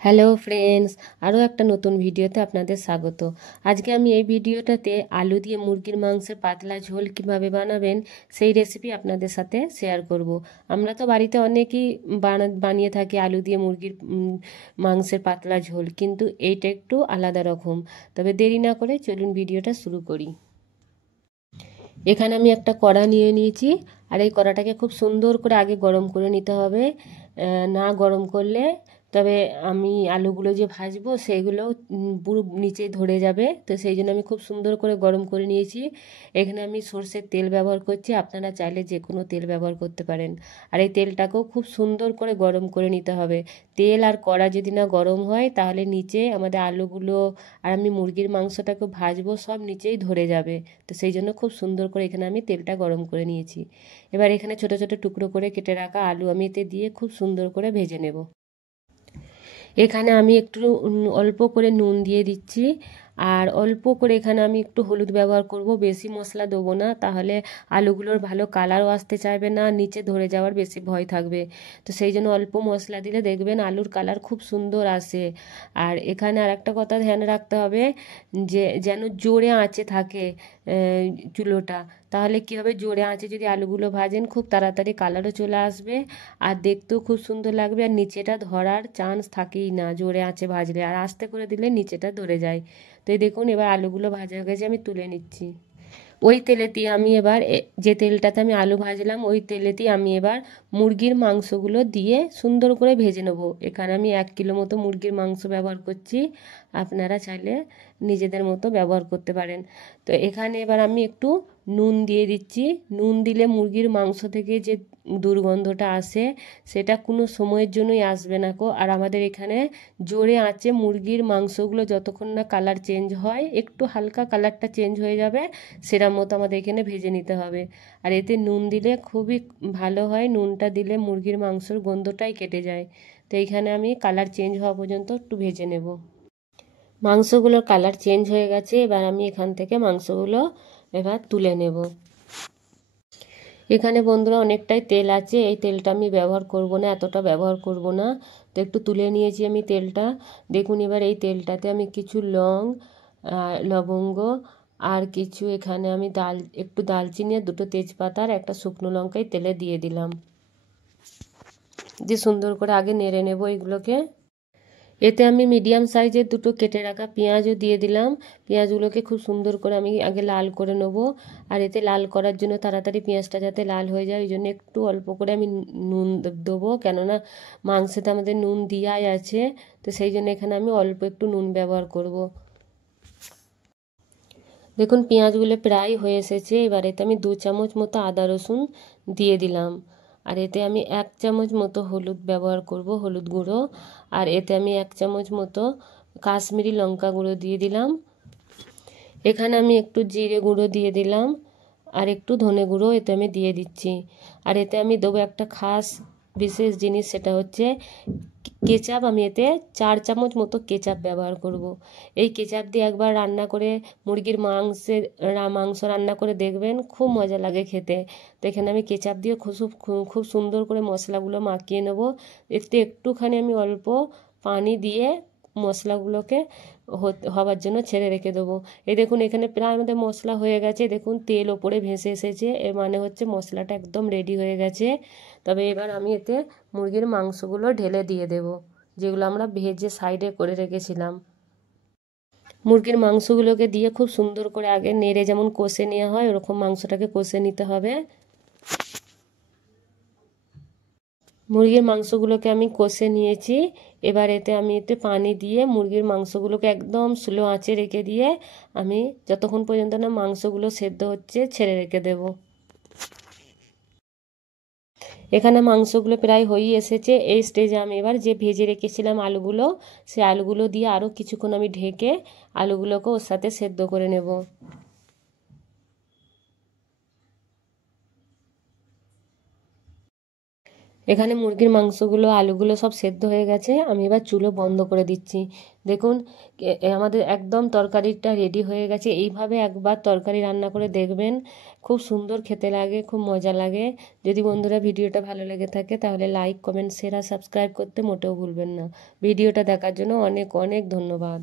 Hello friends, আরও একটা নতুন ভিডিওতে আপনাদের স্বাগত। আজকে আমি এই ভিডিওটাতে আলু দিয়ে মুরগির মাংসের পাতলা ঝোল কিভাবে বানাবেন সেই রেসিপি আপনাদের সাথে শেয়ার করব। আমরা তো বাড়িতে অনেকেই বানিয়ে থাকি আলু দিয়ে মুরগির মাংসের পাতলা ঝোল, কিন্তু এইটা একটু আলাদা রকম। তবে দেরি না করে চলুন ভিডিওটা শুরু করি। এখানে আমি একটা কড়া নিয়ে নিয়েছি, আর এই কড়াটাকে খুব সুন্দর করে আগে গরম করে নিতে হবে। না গরম করলে তবে আমি আলুগুলো যে ভাজবো সেইগুলো পুরো নিচে ধরে যাবে, তো সেই জন্য আমি খুব সুন্দর করে গরম করে নিয়েছি। এখানে আমি সর্ষের তেল ব্যবহার করছি, আপনারা চাইলে যে কোনো তেল ব্যবহার করতে পারেন। আর এই তেলটাকেও খুব সুন্দর করে গরম করে নিতে হবে। তেল আর কড়া যদি না গরম হয় তাহলে নিচে আমাদের আলুগুলো আর আমি মুরগির মাংসটাকে ভাজবো সব নিচেই ধরে যাবে। তো সেই জন্য খুব সুন্দর করে এখানে আমি তেলটা গরম করে নিয়েছি। এবার এখানে ছোট ছোট টুকরো করে কেটে রাখা আলু আমি এতে দিয়ে খুব সুন্দর করে ভেজে নেব। এখানে আমি একটু অল্প করে নুন দিয়ে দিচ্ছি, আর অল্প করে এখানে আমি একটু হলুদ ব্যবহার করব। বেশি মশলা দেবো না, তাহলে আলুগুলোর ভালো কালারও আসতে চাইবে না, নিচে ধরে যাওয়ার বেশি ভয় থাকবে। তো সেই জন্য অল্প মশলা দিলে দেখবেন আলুর কালার খুব সুন্দর আসে। আর এখানে আর একটা কথা ধ্যান রাখতে হবে, যে যেন জোরে আঁচে থাকে চুলোটা। তাহলে কী হবে, জোরে আঁচে যদি আলুগুলো ভাজেন খুব তাড়াতাড়ি কালারও চলে আসবে, আর দেখতেও খুব সুন্দর লাগবে, আর নিচেটা ধরার চান্স থাকেই না জোরে আঁচে ভাজলে। আর আস্তে করে দিলে নিচেটা ধরে যায়। তো এই দেখুন এবার আলুগুলো ভাজা হয়ে গেছে, আমি তুলে নিচ্ছি। ওই তেলেতেই আমি এবার যে তেলটাতে আমি আলু ভাজলাম ওই তেলেতেই আমি এবার মুরগির মাংসগুলো দিয়ে সুন্দর করে ভেজে নেব। এখানে আমি 1 কিলো মতো মুরগির মাংস ব্যবহার করছি, আপনারা চাইলে নিজেদের মতো ব্যবহার করতে পারেন। তো এখানে এবার আমি একটু নুন দিয়ে দিচ্ছি। নুন দিলে মুরগির মাংস থেকে যে দুর্গন্ধটা আসে সেটা কোনো সময়ের জন্যই আসবে না কো। আর আমাদের এখানে জোরে আঁচে মুরগির মাংসগুলো যতক্ষণ না কালার চেঞ্জ হয়, একটু হালকা কালারটা চেঞ্জ হয়ে যাবে সেরাম মতো আমাদের এখানে ভেজে নিতে হবে। আর এতে নুন দিলে খুবই ভালো হয়, নুনটা দিলে মুরগির মাংসর গন্ধটাই কেটে যায়। তো এইখানে আমি কালার চেঞ্জ হওয়া পর্যন্ত একটু ভেজে নেব। মাংসগুলোর কালার চেঞ্জ হয়ে গেছে, এবার আমি এখান থেকে মাংসগুলো এবার তুলে নেব। এখানে বন্ধুরা অনেকটাই তেল আছে, এই তেলটা আমি ব্যবহার করব না, এতটা ব্যবহার করব না। তো একটু তুলে নিয়েছি আমি তেলটা। দেখুন এবার এই তেলটাতে আমি কিছু লবঙ্গ আর কিছু এখানে আমি একটু দালচিনি আর 2টো তেজপাতা আর একটা শুকনো লঙ্কাই তেলে দিয়ে দিলাম। দিয়ে সুন্দর করে আগে নেড়ে নেব এগুলোকে। এতে আমি মিডিয়াম সাইজের 2টো কেটে রাখা পেঁয়াজও দিয়ে দিলাম। পেঁয়াজগুলোকে খুব সুন্দর করে আমি আগে লাল করে নেব। আর এতে লাল করার জন্য তাড়াতাড়ি পেঁয়াজটা যাতে লাল হয়ে যায় ওই জন্য একটু অল্প করে আমি নুন দেবো, কেননা মাংসতে আমাদের নুন দেওয়াই আছে। তো সেই জন্য এখানে আমি অল্প একটু নুন ব্যবহার করব। দেখুন পেঁয়াজগুলো প্রায় হয়ে এসেছে। এবার এতে আমি 2 চামচ মতো আদা রসুন দিয়ে দিলাম। আর এতে আমি 1 চামচ মতো হলুদ ব্যবহার করব, হলুদ গুঁড়ো। আর এতে আমি 1 চামচ মতো কাশ্মীরি লঙ্কা গুঁড়ো দিয়ে দিলাম। এখানে আমি একটু জিরে গুঁড়ো দিয়ে দিলাম, আর একটু ধনে গুঁড়ো এতে আমি দিয়ে দিচ্ছি। আর এতে আমি দেবো একটা খাস বিশেষ জিনিস, সেটা হচ্ছে কেচাপ। আমি এতে 4 চামচ মতো কেচাপ ব্যবহার করব। এই কেচাপ দিয়ে একবার রান্না করে মুরগির মাংস রান্না করে দেখবেন, খুব মজা লাগে খেতে। তো এখানে আমি কেচাপ দিয়ে খুব সুন্দর করে মশলাগুলো মাখিয়ে নেব। এতে একটুখানি আমি অল্প পানি দিয়ে মশলাগুলোকে হবার জন্য ছেড়ে রেখে দেবো। এই দেখুন এখানে প্রায় আমাদের মশলা হয়ে গেছে, দেখুন তেল ওপরে ভেসে এসেছে, এর মানে হচ্ছে মশলাটা একদম রেডি হয়ে গেছে। তবে এবার আমি এতে মুরগির মাংসগুলো ঢেলে দিয়ে দেব, যেগুলো আমরা ভেজে সাইডে করে রেখেছিলাম। মুরগির মাংসগুলোকে দিয়ে খুব সুন্দর করে আগে নেড়ে যেমন কষে নেওয়া হয় ওরকম মাংসটাকে কষে নিতে হবে। মুরগির মাংসগুলোকে আমি কষে নিয়েছি। এবার এতে পানি দিয়ে মুরগির মাংসগুলোকে একদম স্লো আঁচে রেখে দিয়ে আমি যতক্ষণ পর্যন্ত না মাংসগুলো সেদ্ধ হচ্ছে ছেড়ে রেখে দেব। এখানে মাংসগুলো প্রায় হয়েই এসেছে। এই স্টেজে আমি এবার যে ভেজে রেখেছিলাম আলুগুলো, সেই আলুগুলো দিয়ে আরও কিছুক্ষণ আমি ঢেকে আলুগুলোকে ওর সাথে সেদ্ধ করে নেব। এখানে মুরগির মাংসগুলো আলুগুলো সব সেদ্ধ হয়ে গেছে, আমি এবার চুলো বন্ধ করে দিচ্ছি। দেখুন আমাদের একদম তরকারিটা রেডি হয়ে গেছে। এইভাবে একবার তরকারি রান্না করে দেখবেন, খুব সুন্দর খেতে লাগে, খুব মজা লাগে। যদি বন্ধুরা ভিডিওটা ভালো লেগে থাকে তাহলে লাইক, কমেন্ট, শেয়ার আর সাবস্ক্রাইব করতে মোটেও ভুলবেন না। ভিডিওটা দেখার জন্য অনেক অনেক ধন্যবাদ।